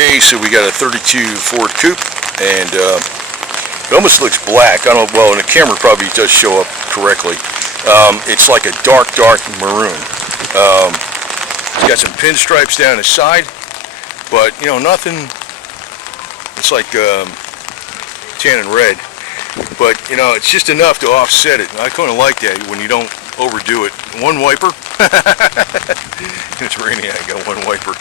Okay, so we got a 32 Ford Coupe, and it almost looks black. I don't. Well, in the camera probably does show up correctly. It's like a dark maroon. Got some pinstripes down the side, but you know, nothing. It's like tan and red, but you know, it's just enough to offset it. I kind of like that when you don't overdo it. One wiper. It's raining. I got one wiper.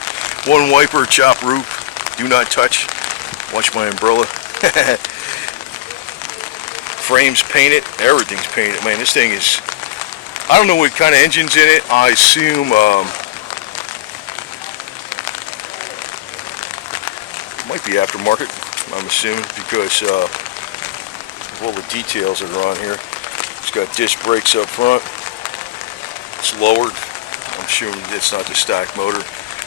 One wiper, chop roof, do not touch. Watch my umbrella. Frames painted, everything's painted. Man, this thing is, I don't know what kind of engine's in it. I assume might be aftermarket, I'm assuming, because of all the details that are on here. It's got disc brakes up front. It's lowered. I'm assuming it's not the stock motor.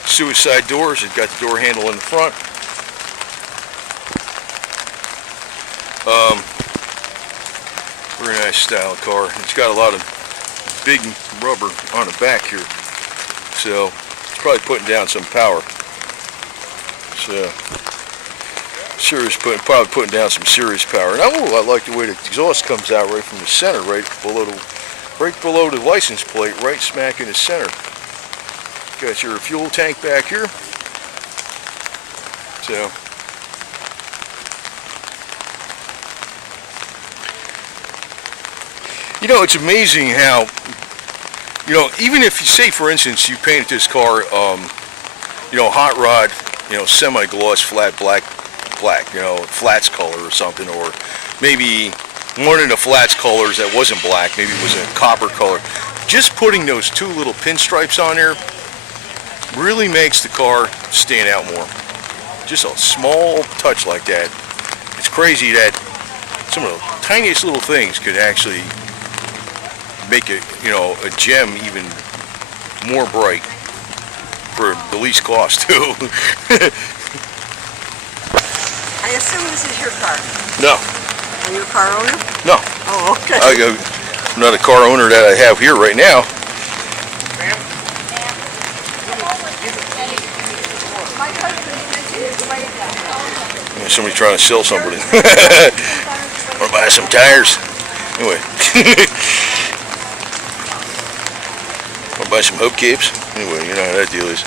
Suicide doors. It's got the door handle in the front. Very nice style car. It's got a lot of big rubber on the back here, so it's probably putting down some power. So sure is probably putting down some serious power. And I like the way the exhaust comes out right from the center, right below the license plate, right smack in the center. Got your fuel tank back here. So you know, it's amazing how, you know, even if you say, for instance, you painted this car, you know, hot rod, you know, semi-gloss, flat black, you know, flats color or something, or maybe one of the flats colors that wasn't black, maybe it was a copper color. Just putting those two little pinstripes on there really makes the car stand out more. Just a small touch like that. It's crazy that some of the tiniest little things could actually make it, you know, a gem even more bright for the least cost too. I assume this is your car. No. Are you a car owner? No. Oh, okay. I'm not a car owner that I have here right now. Somebody's trying to sell somebody. Want to buy some tires? Anyway. Want to buy some hubcaps? Anyway, you know how that deal is.